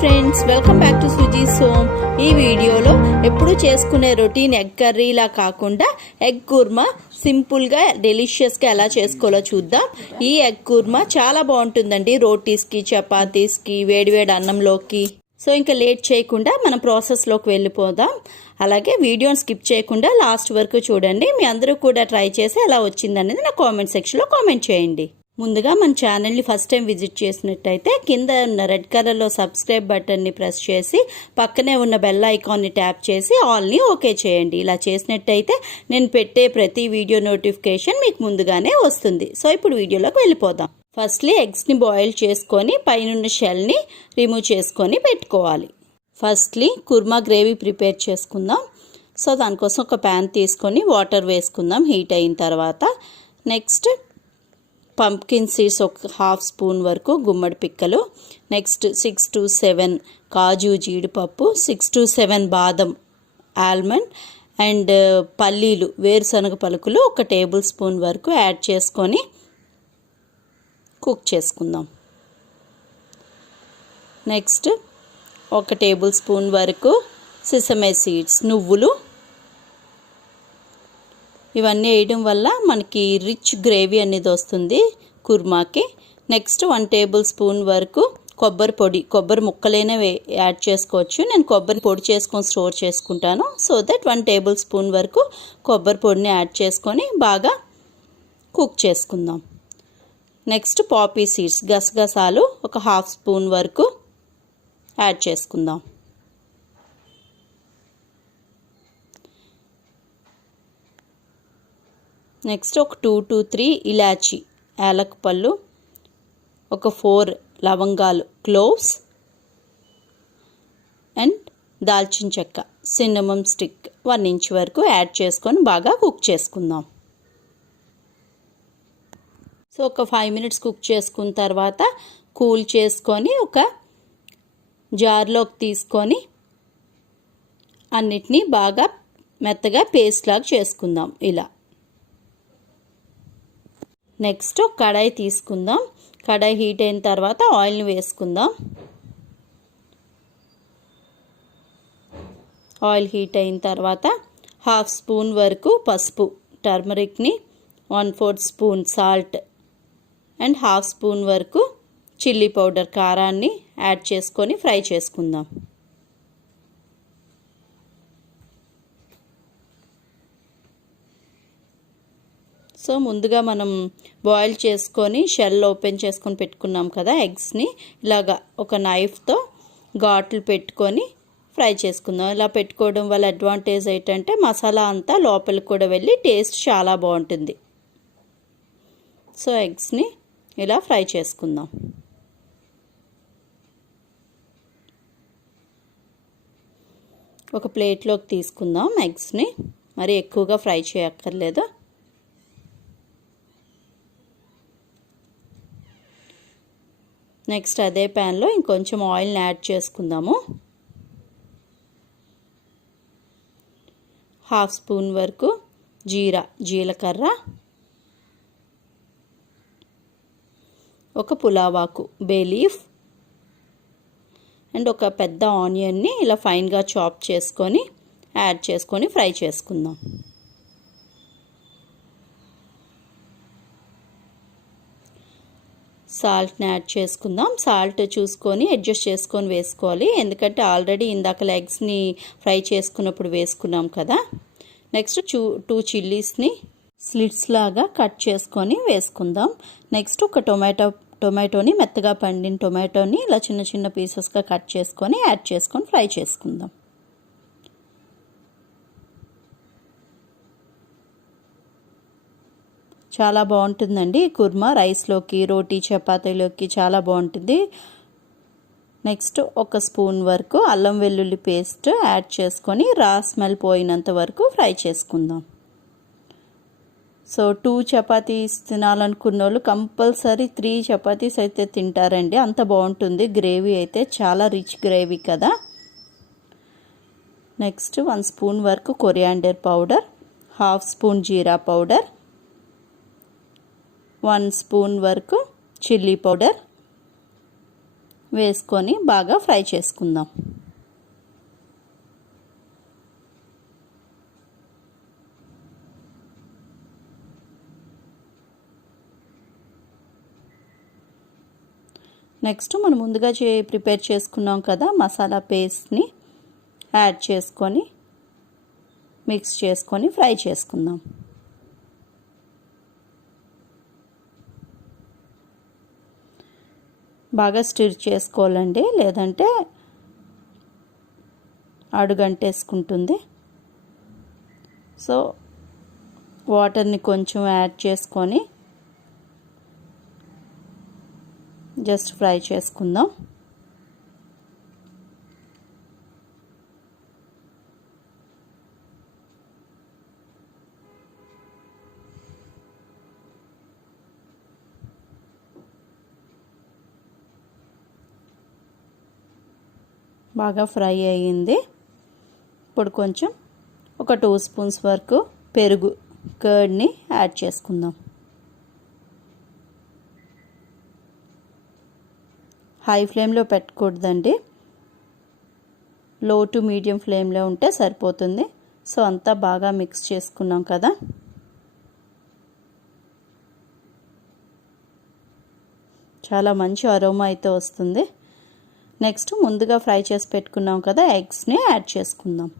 Friends, welcome back to Suji's home. ఈ వీడియోలో ఎప్పుడు చేసుకునే రొటీన్ ఎగ్ కర్రీలా కాకుండా ఎగ్ కుర్మా సింపుల్గా డెలిషియస్గా ఎలా చేసుకోవాలో చూద్దాం. ఈ ఎగ్ కుర్మా చాలా బాగుంటుందండి రోటీస్కి, చపాతీస్కి, వేడివేడి అన్నంలోకి. సో ఇంకా లేట్ చేయకుండా మన ప్రాసెస్లోకి వెళ్ళిపోదాం. అలాగే వీడియోని స్కిప్ చేయకుండా లాస్ట్ వరకు చూడండి. మీ అందరూ కూడా ట్రై చేసి ఎలా వచ్చిందనేది నా కామెంట్ సెక్షన్లో కామెంట్ చేయండి. ముందుగా మన ఛానల్ని ఫస్ట్ టైం విజిట్ చేసినట్టయితే కింద ఉన్న రెడ్ కలర్లో సబ్స్క్రైబ్ బటన్ని ప్రెస్ చేసి పక్కనే ఉన్న బెల్ ఐకాన్ని ట్యాప్ చేసి ఆల్ని ఓకే చేయండి. ఇలా చేసినట్టయితే నేను పెట్టే ప్రతి వీడియో నోటిఫికేషన్ మీకు ముందుగానే వస్తుంది. సో ఇప్పుడు వీడియోలోకి వెళ్ళిపోదాం. ఫస్ట్లీ ఎగ్స్ని బాయిల్ చేసుకొని పైనున్న షెల్ని రిమూవ్ చేసుకొని పెట్టుకోవాలి. ఫస్ట్లీ కుర్మా గ్రేవీ ప్రిపేర్ చేసుకుందాం. సో దానికోసం ఒక ప్యాన్ తీసుకొని వాటర్ వేసుకుందాం హీట్ అయిన తర్వాత. నెక్స్ట్ పంప్కిన్ సీడ్స్ ఒక హాఫ్ స్పూన్ వరకు, గుమ్మడి పిక్కలు, నెక్స్ట్ 6 to 7 కాజు జీడిపప్పు, 6 to 7 బాదం ఆల్మండ్ అండ్ పల్లీలు వేరుశనగ పలుకులు ఒక టేబుల్ స్పూన్ వరకు యాడ్ చేసుకొని కుక్ చేసుకుందాం. నెక్స్ట్ ఒక టేబుల్ స్పూన్ వరకు సిసమే సీడ్స్ నువ్వులు, ఇవన్నీ వేయడం వల్ల మనకి రిచ్ గ్రేవీ అనేది వస్తుంది కుర్మాకి. నెక్స్ట్ 1 టేబుల్ స్పూన్ వరకు కొబ్బరి పొడి, కొబ్బరి ముక్కలైనా యాడ్ చేసుకోవచ్చు. నేను కొబ్బరి పొడి చేసుకొని స్టోర్ చేసుకుంటాను. సో దట్ 1 టేబుల్ స్పూన్ వరకు కొబ్బరి పొడిని యాడ్ చేసుకొని బాగా కుక్ చేసుకుందాం. నెక్స్ట్ పాపీ సీడ్స్ గసగసాలు ఒక హాఫ్ స్పూన్ వరకు యాడ్ చేసుకుందాం. నెక్స్ట్ ఒక 2 to 3 ఇలాచి యాలక్ పళ్ళు, ఒక 4 లవంగాలు క్లోవ్స్ అండ్ దాల్చిన చెక్క సిన్నమన్ స్టిక్ 1 ఇంచ్ వరకు యాడ్ చేసుకొని బాగా కుక్ చేసుకుందాం. సో ఒక 5 minutes కుక్ చేసుకున్న తర్వాత కూల్ చేసుకొని ఒక జార్లోకి తీసుకొని అన్నిటినీ బాగా మెత్తగా పేస్ట్ లాగా చేసుకుందాం ఇలా. నెక్స్ట్ కడాయి తీసుకుందాం. కడాయి హీట్ అయిన తర్వాత ఆయిల్ని వేసుకుందాం. ఆయిల్ హీట్ అయిన తర్వాత హాఫ్ స్పూన్ వరకు పసుపు టర్మరిక్ని, 1/4 spoon salt and half spoon వరకు చిల్లీ పౌడర్ కారాన్ని యాడ్ చేసుకొని ఫ్రై చేసుకుందాం. సో ముందుగా మనం బాయిల్ చేసుకొని షెల్ ఓపెన్ చేసుకొని పెట్టుకున్నాం కదా ఎగ్స్ని, ఇలాగా ఒక నైఫ్తో ఘాట్లు పెట్టుకొని ఫ్రై చేసుకుందాం. ఇలా పెట్టుకోవడం వల్ల అడ్వాంటేజ్ ఏంటంటే మసాలా అంతా లోపలికి కూడా వెళ్ళి టేస్ట్ చాలా బాగుంటుంది. సో ఎగ్స్ని ఇలా ఫ్రై చేసుకుందాం. ఒక ప్లేట్లోకి తీసుకుందాం ఎగ్స్ని, మరి ఎక్కువగా ఫ్రై చేయక్కర్లేదు. నెక్స్ట్ అదే ప్యాన్లో ఇంకొంచెం ఆయిల్ని యాడ్ చేసుకుందాము. హాఫ్ స్పూన్ వరకు జీలకర్ర, ఒక పులావాకు బే లీఫ్ అండ్ ఒక పెద్ద ఆనియన్ని ఇలా ఫైన్గా చాప్ చేసుకొని యాడ్ చేసుకొని ఫ్రై చేసుకుందాం. సాల్ట్ని యాడ్ చేసుకుందాం. సాల్ట్ చూసుకొని అడ్జస్ట్ చేసుకొని వేసుకోవాలి, ఎందుకంటే ఆల్రెడీ ఇందాక ఎగ్స్ని ఫ్రై చేసుకున్నప్పుడు వేసుకున్నాం కదా. నెక్స్ట్ 2 చిల్లీస్ని స్లిట్స్ లాగా కట్ చేసుకొని వేసుకుందాం. నెక్స్ట్ ఒక టొమాటోని మెత్తగా పండిన టొమాటోని ఇలా చిన్న చిన్న పీసెస్గా కట్ చేసుకొని యాడ్ చేసుకొని ఫ్రై చేసుకుందాం. చాలా బాగుంటుందండి కుర్మా, రైస్లోకి, రోటీ, చపాతీలోకి చాలా బాగుంటుంది. నెక్స్ట్ ఒక స్పూన్ వరకు అల్లం వెల్లుల్లి పేస్ట్ యాడ్ చేసుకొని రా స్మెల్ పోయినంత వరకు ఫ్రై చేసుకుందాం. సో 2 చపాతీస్ తినాలనుకున్న వాళ్ళు కంపల్సరీ 3 చపాతీస్ అయితే తింటారండి, అంత బాగుంటుంది. గ్రేవీ అయితే చాలా రిచ్ గ్రేవీ కదా. నెక్స్ట్ 1 స్పూన్ వరకు కొరియాండర్ పౌడర్, హాఫ్ స్పూన్ జీరా పౌడర్, 1 స్పూన్ వరకు చిల్లీ పౌడర్, వేసుకొని బాగా ఫ్రై చేసుకుందాం. నెక్స్ట్ మనం ముందుగా ప్రిపేర్ చేసుకున్నాం కదా మసాలా పేస్ట్ని యాడ్ చేసుకొని మిక్స్ చేసుకొని ఫ్రై చేసుకుందాం. బాగా స్టిర్ చేసుకోవాలండి, లేదంటే అడుగంటేసుకుంటుంది. సో వాటర్ని కొంచెం యాడ్ చేసుకొని జస్ట్ ఫ్రై చేసుకుందాం. బాగా ఫ్రై అయ్యింది. ఇప్పుడు కొంచెం ఒక 2 స్పూన్స్ వరకు పెరుగు కర్డ్ని యాడ్ చేసుకుందాం. హై ఫ్లేమ్లో పెట్టకూడదండి, లో టు మీడియం ఫ్లేమ్లో ఉంటే సరిపోతుంది. సో అంతా బాగా మిక్స్ చేసుకున్నాం కదా. చాలా మంచి అరోమా అయితే వస్తుంది. నెక్స్ట్ ముందుగా ఫ్రై చేసి పెట్టుకున్నాం కదా ఎగ్స్ని యాడ్ చేసుకుందాం.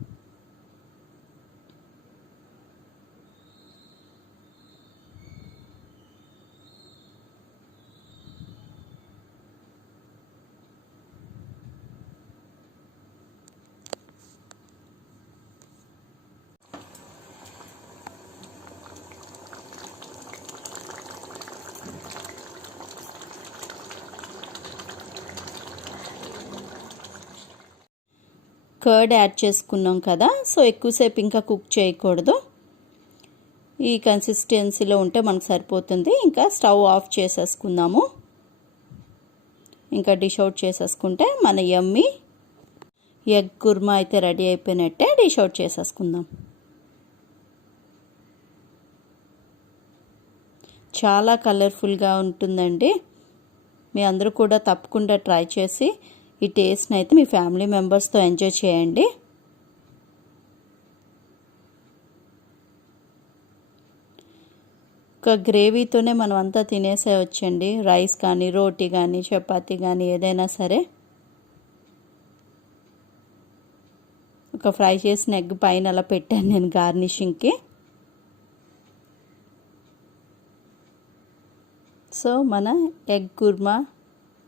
కర్డ్ యాడ్ చేసుకున్నాం కదా, సో ఎక్కువసేపు ఇంకా కుక్ చేయకూడదు. ఈ కన్సిస్టెన్సీలో ఉంటే మనకు సరిపోతుంది. ఇంకా స్టవ్ ఆఫ్ చేసేసుకుందాము. ఇంకా డిష్ అవుట్ చేసేసుకుంటే మన యమ్మీ ఎగ్ కుర్మా అయితే రెడీ అయిపోయినట్టే. డిష్ అవుట్ చేసేసుకుందాం. చాలా కలర్ఫుల్గా ఉంటుందండి. మీ అందరూ కూడా తప్పకుండా ట్రై చేసి ఈ టేస్ట్ని అయితే మీ ఫ్యామిలీ మెంబర్స్తో ఎంజాయ్ చేయండి. ఒక గ్రేవీతోనే మనం అంతా తినేసేయొచ్చండి. రైస్ కానీ, రోటీ కానీ, చపాతీ కానీ ఏదైనా సరే. ఒక ఫ్రై చేసిన ఎగ్ పైన అలా పెట్టాను నేను గార్నిషింగ్కి. సో మన ఎగ్ కుర్మా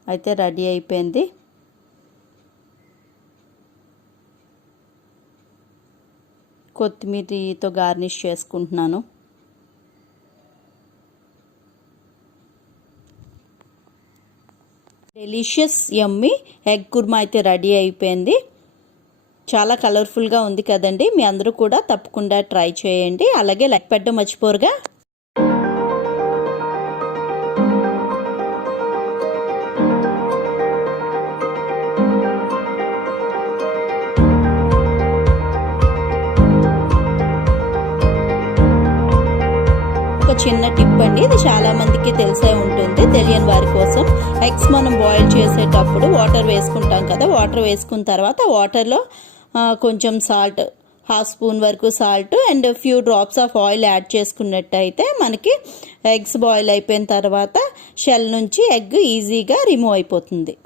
అయితే రెడీ అయిపోయింది. కొత్తిమీరతో గార్నిష్ చేసుకుంటున్నాను. డెలిషియస్ యమ్మీ ఎగ్ కుర్మా అయితే రెడీ అయిపోయింది. చాలా కలర్ఫుల్గా ఉంది కదండి. మీ అందరూ కూడా తప్పకుండా ట్రై చేయండి. అలాగే లైక్ పెట్టడం మర్చిపోరుగా. చిన్న టిప్ అండి, ఇది చాలా మందికి తెలిసే ఉంటుంది. తెలియని వారి కోసం ఎగ్స్ మనం బాయిల్ చేసేటప్పుడు వాటర్ వేసుకుంటాం కదా. వాటర్ వేసుకున్న తర్వాత వాటర్లో కొంచెం సాల్ట్, 1/2 స్పూన్ వరకు salt and few drops of oil add చేసుకున్నట్టయితే మనకి ఎగ్స్ బాయిల్ అయిపోయిన తర్వాత షెల్ నుంచి ఎగ్ ఈజీగా రిమూవ్ అయిపోతుంది.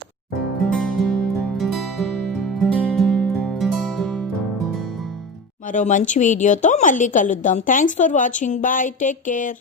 మరో మంచి వీడియోతో మళ్ళీ కలుద్దాం. Thanks for watching. Bye, take care.